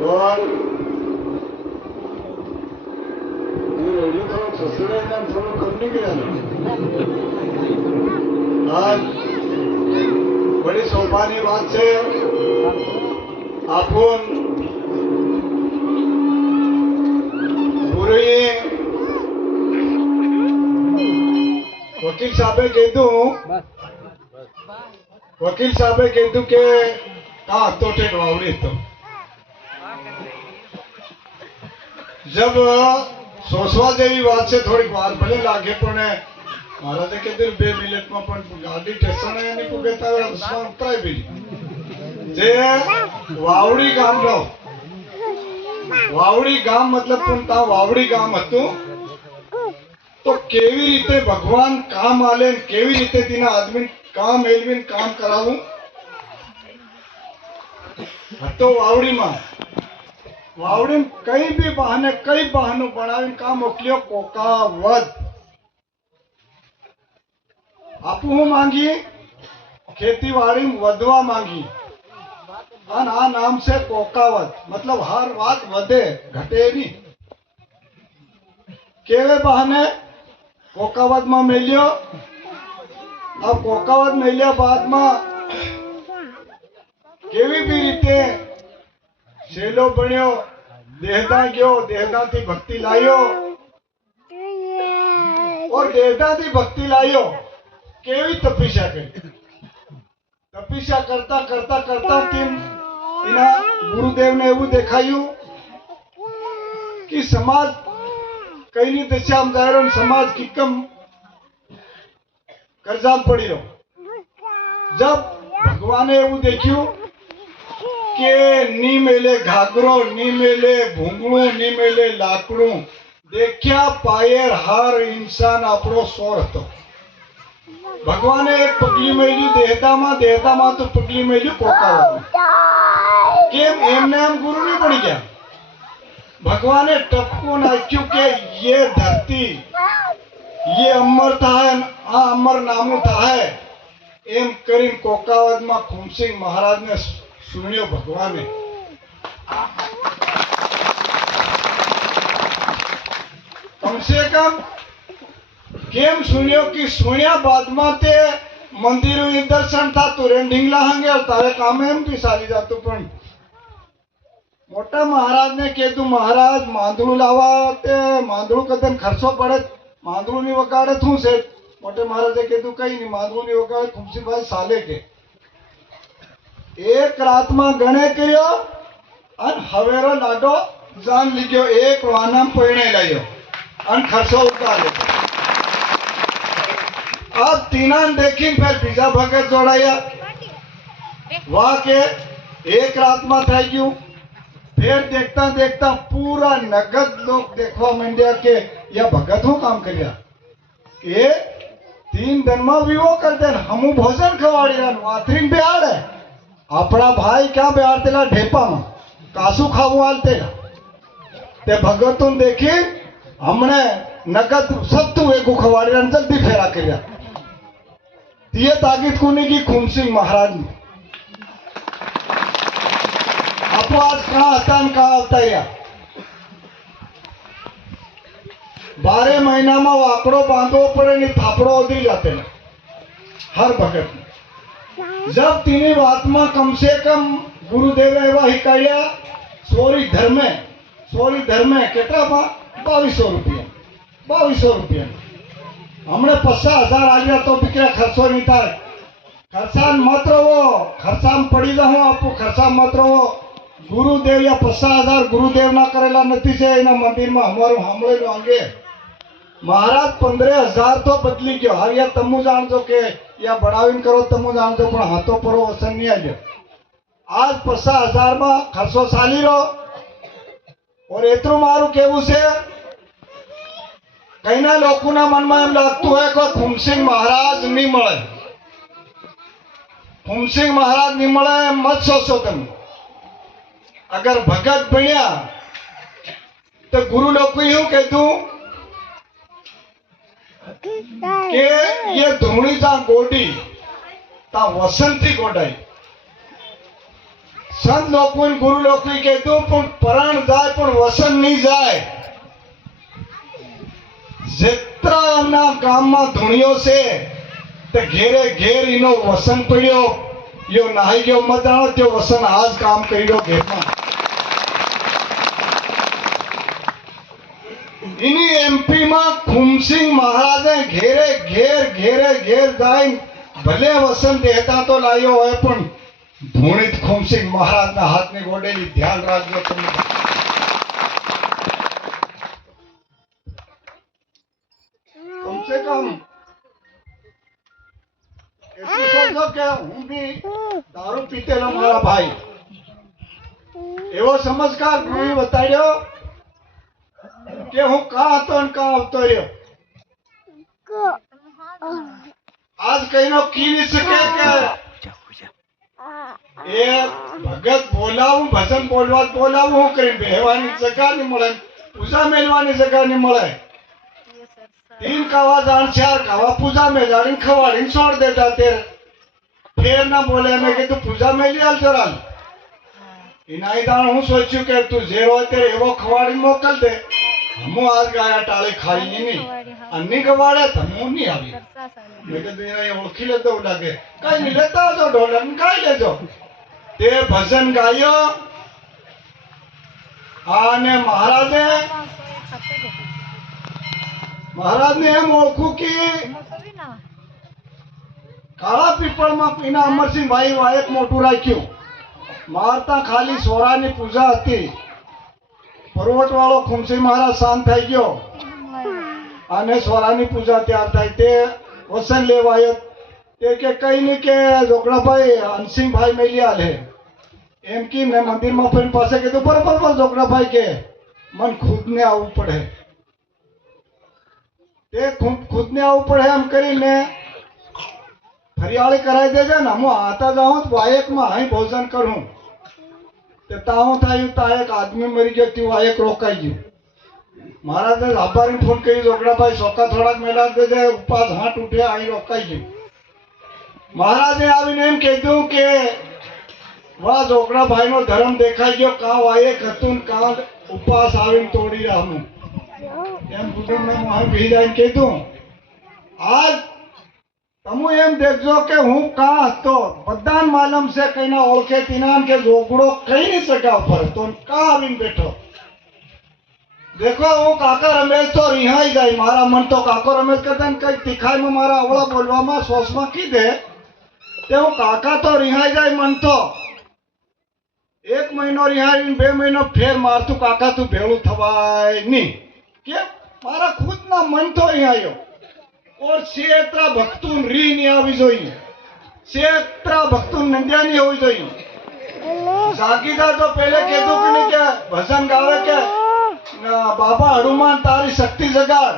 और ये रेडियो थोड़ा ससुरे ने थोड़ा कम नहीं किया आज बड़ी सोपानी बात से आपण बुरे वकील साहबे कीधु के का तो टेक वावड़ी तो जब सोचवा जेवी बात से थोड़ी વાર ભલે લાગે પણ મહારાજે કીધું 2 મિનિટમાં પણ ગાડી સ્ટેશન એની કુગેતા રસ્તા ઉતરાઈ બી જે વાવડી ગામ મતલબ પણ તા વાવડી ગામ હતું તો કેવી રીતે ભગવાન કામ આલે કેવી રીતે તેના આદમી કામ મેળવીને કામ કરાવું હતો વાવડીમાં કઈ બી બહાને કઈ બહાનું બનાવીને કામ મોકલ્યો કોકાવદ આપું હું માંગી ખેતીવાડી વધવા માંગી અને આ નામ છે કોકાવદ मतलब हर बात વધે ઘટે નહીં કેવે બહાને कोकावद में मेल्यो अब कोकावद मेल्या बाद में केवी भी रीते शेलो बन्यो देहदा गयो देहदा थी भक्ति लायो और देहदा थी भक्ति लायो केवी तपस्या करी तपस्या करता करता करता तीना गुरुदेव ने एवं देखायु कि समाज कई नहीं दिशा में जाए रहो समाज की कम कर्जा में पड़ी रहो जब भगवान ने वो देखियो के नी मेले घाघरो नी मेले भूंगड़ू नी मेले लाकड़ू देखिया पायर हर इंसान अपनो स्वर હતો भगवान ने एक पगली मेली देहता में तो पगली मेली कोकावद में केम एमने हम गुरु नहीं पड़ी गया भगवान ने टपको नाख्यू के ये धरती ये अमर था है आ अमर नामू था है एम करीन कोकावद में खूमसिंह महाराज ने सुनियो भगवान ने कम से कम केम सुनियो कि सुनिया बाद में ते मंदिर में दर्शन था तो रेंडिंगला हंगे और तारे काम एम भी साली जातो पण मोटा महाराज ने कहीधु महाराज मांदड़ू लावा ते मांदड़ू कदम खर्चो पड़े मांदड़ू नहीं वगाड़े थू से मोटे महाराजे कहीधु कई नहीं मांदड़ू नहीं वगाड़े खुमसी भाई साले के एक रात में गणे करियो अन हवेरो लाडो जान लीगो एक वाना पीणे लायो अन खर्चो उतार अब तीना देखी फिर बीजा भगत जोड़ाया वहां के एक रात में थी गयु फिर देखता देखता पूरा नगद लोग देखवा मंड्या के या भगत हूँ काम कर 3 दिन में विवो कर दे हमू भोजन खवाड़ी आथरी बिहार है अपना भाई क्या बिहार तेला ढेपा में कासू खाऊ आलते ते भगत देखी हमने नगद सब तू एक खवाड़ी जल्दी फेरा कर ताकीद कोनी की खूमसिंह महाराज ने आपको आज कहाँ आता या 12 महीना में वाकड़ो बांधो पड़े नहीं थापड़ो उधरी जाते ना हर भगत में जब तीनी बात में कम से कम गुरुदेव एवं हिकाया सोरी धर्म केटा 2200 रुपया हमने 50,000 आ गया तो बिक्रा खर्चो नहीं था खर्चा मत रहो खर्चा में पड़ी जाओ आपको खर्चा मत रहो गुरुदेव या 50,000 गुरुदेव ना करेला नहीं से मंदिर में हमारे हमले आगे महाराज 15,000 तो बदली गयो हर या तमु जान दो के या बढ़ावीन करो तमु जान दो पण हाथों पर वसन नहीं आयो आज 50,000 में खर्चो साली रो और एतरू मारू केवू से कई ना लोगों ना मन में एम लगतु है कि खूमसिंह महाराज नहीं मळे खूमसिंह महाराज नहीं मळे मत सोचो तुम अगर भगत बनिया तो गुरु लोग को यूं कह दूं कि ये धूणी ता गोडी ता वसंती गोडाई संत लोग गुरु लोग कह दूं પરાણ જાય પણ વસન નહીં જાય. જેટલાના ગામમાં ધૂણિયો છે તે ઘેરે ઘેર એનો વસન પડ્યો, યો નાહી ગયો મજાણો તે વસન આજ કામ કર્યો ઘેરમાં. એની એમપી માં ખુમસિંહ મહારાજે ઘેરે ઘેર જાય ભલે વસન દેતા તો લાયો હોય પણ ધૂણિત ખુમસિંહ મહારાજના હાથની ગોડેલી ધ્યાન રાખજો તમે. કમસે કમ એટલું સમજો કે હું બી દારૂ પીતેલો મારા ભાઈ એવો સંસ્કાર ગુરુએ બતાડ્યો કે હું કાં હતો ને કાં આવતો રહ્યો. આજ કઈનો કી શકે કે એ ભગત બોલાવું ભજન બોલાવું હું કરીને બેહવાની જગા નહીં મળે, પૂજા મેલવાની જગા નહીં મળે. 3 કાવા જાણ 4 કાવા પૂજા મેલાડીને ખવાડીને છોડ દેતા. તે ફેર ના બોલે. મેં કીધું પૂજા મેલી હાલ જરા. એના દાણ હું સોચ્યું કે તું જે હોય તે એવો ખવાડીને મોકલ દે. હું આજ ગાયા ટાળી ખાઈ નહીં અન્ની ગવાડે તો હું નહીં આવી. મેં કીધું એને ઓળખી લેતો એવું લાગે. કઈ નહીં લેતા આવજો ઢોલર ખાઈ લેજો. તે ભજન ગાયો અને મહારાજને એમ ઓળખું કે કાળા પીપળમાં પીના અમરસિંહભાઈ વાયક મોટું રાખ્યું. મારતા ખાલી સોરાની પૂજા હતી. પર્વત વાળો ખુમસિંહ મહારાજ શાંત થઈ ગયો અને સોરાની પૂજા તૈયાર થાય. તે વસન લેવાયો તે કે કઈ નહીં કે જોગડાભાઈ હનસિંહભાઈ મેલિયા લે એમ કી મેં મંદિરમાં ફરી પાસે કીધું બરોબર જોગડાભાઈ કે મન ખુદને આવવું પડે. તે ખુદને આવવું પડે એમ કરીને ફરિયાળી કરાવી દેજે ને. હું આતા જાઉં વાયકમાં અહીં ભોજન કરું. તે તાવું થયું તા એક આદમી મરી ગયો તે વાયક રોકાઈ ગયું. મહારાજે આભારી ફોન કરી જોગડાભાઈ ચોખા થોડાક મેળા દેજે ઉપવાસ હાથ ઉઠે અહીં રોકાઈ ગયું. મહારાજે આવીને એમ કીધું કે વાહ જોગડાભાઈ નો ધર્મ દેખાઈ ગયો. કાં વાયક હતું ને કાં ઉપવાસ આવીને તોડી રહ્યું એમ કુટુંબને ભી જઈને કીધું આજ તમે એમ દેખજો કે હું કાં હતો. બધાને માલમ છે કઈના ઓળખે તીના કે જોગડો કઈ નહીં સગાવ પર તો કાં આવીને બેઠો. દેખો હું કાકા રમેશ તો રિહાઈ જાય. મારા મન તો કાકો રમેશ કરતા કઈ તીખાઈમાં મારા અવળા બોલવામાં સોસમાં કીધે તે હું કાકા તો રિહાઈ જાય. મન તો 1 મહિનો રિહાઈ 2 મહિનો ફેર મારતું કાકા તું ભેળું થવાય નહીં. કેમ મારા ખુદના મન તો રિહાયો. और क्षेत्रा भक्तुन री नहीं आवी જોઈએ. क्षेत्रा भक्तुन नंदिया नहीं होवी જોઈએ. जागीदार तो पहले कह दो कि नहीं क्या भजन गावे के बाबा हनुमान तारी शक्ति जगाड़.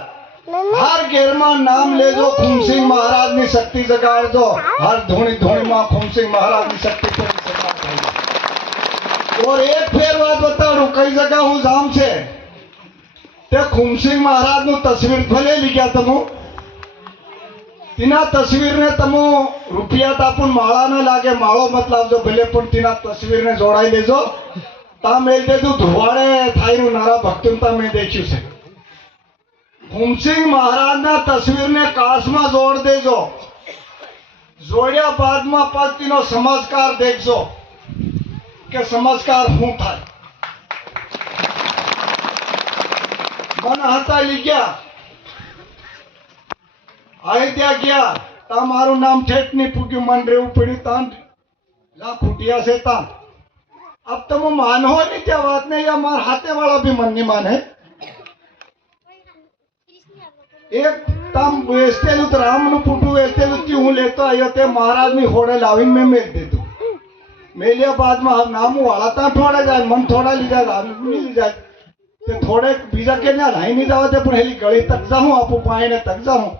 हर घेर में नाम ले जो खुमसिंह महाराज ની શક્તિ જગાડ દો. हर धूणी धूणी में खुमसिंह महाराज ની શક્તિ पर जगाड़. और एक फेर बात बताऊं कई जगह हूँ जाम छे ते खुमसिंह महाराज નું तस्वीर ભલે લઈ ગયા તમો. તેના તસવીરને તમે રૂપિયા તાપુન માળા ન લાગે. માળો મત લાવજો ભલે પણ તેના તસવીરને જોડાઈ લેજો. તા મેલ દેજો ધુવાડે થાયનું નારા ભક્તોને તમે દેખ્યું છે. ખુમસિંહ મહારાજના તસવીરને કાશમાં જોડ દેજો. જોડ્યા બાદમાં પતિનો સમાજકાર દેખજો કે સમાજકાર શું થાય. મન હતા લઈ ગયા આઈ ત્યાં ગયા તા મારું નામ ઠેઠ નહીં પૂગ્યું. મન રહેવું પડ્યું તા લા ફૂટિયા છે તા. अब तुम मानो नहीं क्या बात नहीं या मार हाथे वाला भी मन नहीं माने. एक तम वेस्टेलु तो राम नु पुटू वेस्टेलु क्यों लेतो आयो ते महाराज ની હોડે લાવીને મેં મેલ દીધું. મેલ્યા બાદમાં નામું વાળા તા થોડા જાય મન થોડા લીધા લી જાય તે થોડે બીજા કે ના લાઈ નહીં જાવ તે પણ હેલી ગળી તક જાઉં આપું પાઈને તક જાઉં.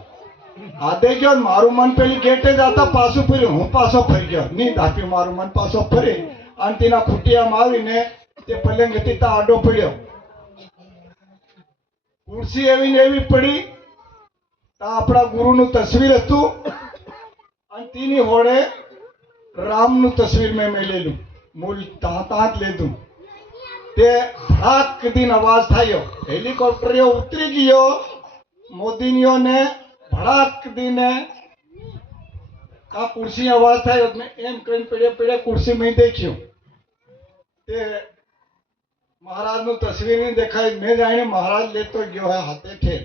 આદે ગયો મારું મન પેલી ગેટે જાતા પાછું ફર્યું. હું પાછો ફરી ગયો. નીંદ આપી મારું મન પાછો ફરી અને તેના ખૂટિયામાં આવીને તે પલંગથી તા આડો પડ્યો. ખુરશી એવી ને એવી પડી તા આપણા ગુરુનું તસવીર હતું અને તેની હોડે રામનું તસવીર મેં મેલેલું. મૂળ તા જ લીધું. તે ધડાક કીધીને અવાજ થયો, હેલિકોપ્ટરીઓ ઉતરી ગયો, મોદીનીઓને ભડાક કીધીને આ ખુરશી અવાજ થયો. મેં એમ કહીને પડે ખુરશી મેં દેખ્યું તે મહારાજનું તસવીર નહીં દેખાય. મેં જાણીને મહારાજ લેતો ગયો હે હાથે ઠેર.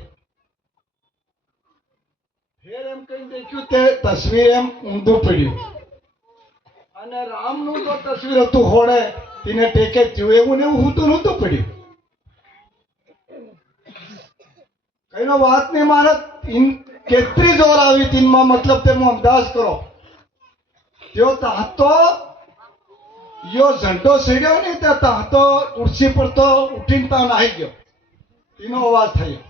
ફેર એમ કહીને દેખ્યું તે તસવીર એમ ઊંધું પડ્યું અને રામનું તો તસવીર હતું હોડે તેને ટેકે જ થયું. એવું ને એવું ઊંધું નહોતું પડ્યું. કઈનો વાત નહીં માને. કેટલી જોર આવી તીનમાં, મતલબ તેમ અંદાજ કરો. તેઓ તાહતો યો ઝંડો સીડ્યો ને તે તાહતો ખુરશી પર તો ઉઠીને તાન આવી ગયો. એનો અવાજ થયો.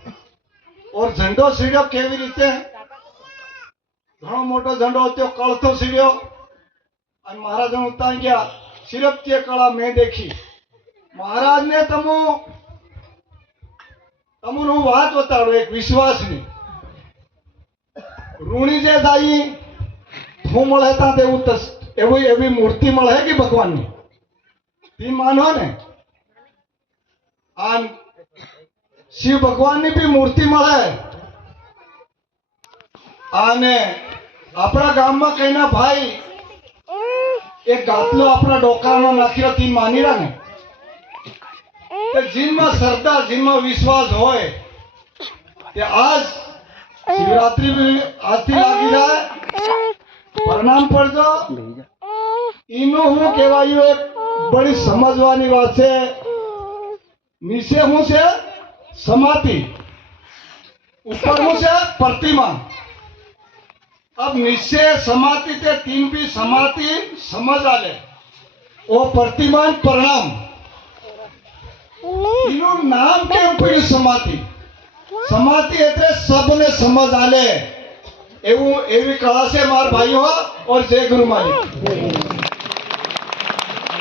ઓર ઝંડો સીડ્યો કેવી રીતે? ઘણો મોટો ઝંડો હતો, કળથો સીડ્યો અને મહારાજ ઉતારી ગયા. સિર્ફ તે કળા મેં દેખી. મહારાજને તમુનું વાત બતાડો એક વિશ્વાસની. ઋણી જે દાઈ હું મળે તા તેવું એવી મૂર્તિ મળે કે ભગવાનની તી માનો ને. આ શિવ ભગવાનની બી મૂર્તિ મળે. અને આપણા ગામમાં કઈના ભાઈ એક ગાતલો આપણા ડોકામાં નાખ્યો તી માની રહ્યા ને. જીનમાં શ્રદ્ધા, જીનમાં વિશ્વાસ હોય તે આજ શિવરાત્રી આજથી લાગી જાય. પ્રણામ પડજો. એનું હું કહેવાયું એક બડી સમજવાની વાત છે. નીચે હું છે સમાધિ, ऊपर હું છે प्रतिमा. अब नीचे समाधि ते तीन भी समाधि समझ आले वो प्रतिमान प्रणाम. इનું નામ કેમ પડ્યું સમાધિ? સમાધિ એટલે સબને સમજ આલે એવું એવી કળા છે મારા ભાઈઓ. ઓર જય ગુરુ માલિક.